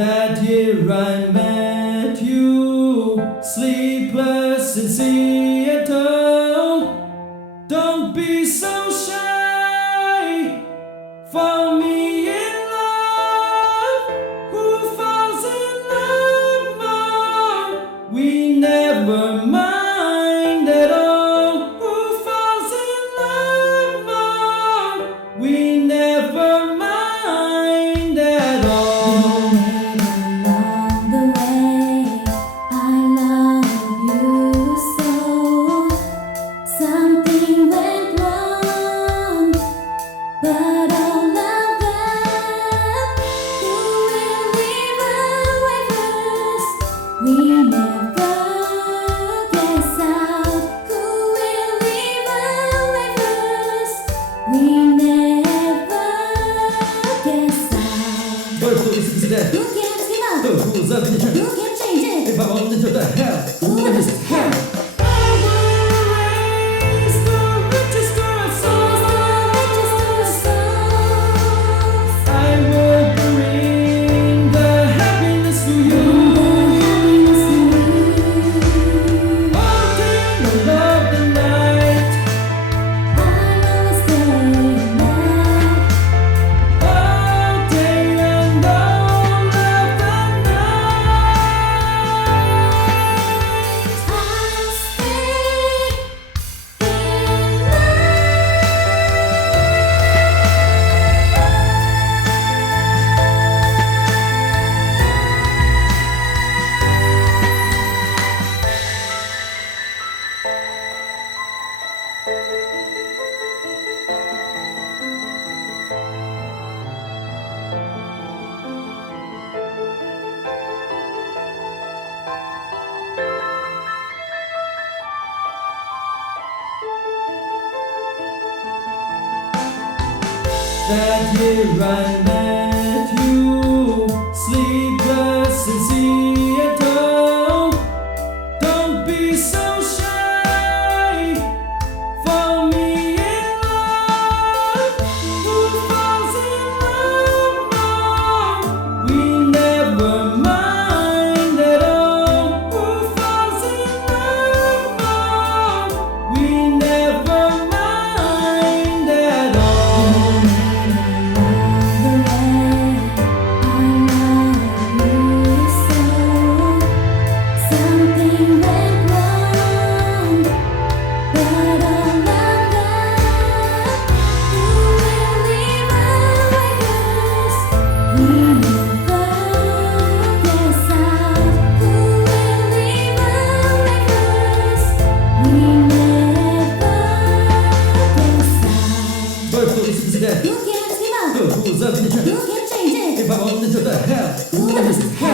That year I met you, sleepless in Seattle. Don't be so shy, fall me in love. Who falls in love more? We never mind at all. Who falls in love more? We never mind at all. Along the way, I love you so. Something went wrong, but all of that, who will leave away first? We never guess out. Who will leave away first? We never guess out. But who is that? Who can give up? Who's up in the Who can change it? If I only to the hell, who is hell? I will raise the register of songs. I will bring the happiness to you. All day long of the night. All day and all of the That year I met you, sleepless in Seattle. Don't be so shy, fall me in love. Who falls in love more? We never mind at all. Who falls in love more? We never mind at all. But who is that? Who can give up? Who's up in the Who can change it? If I only to the hell, who is hell?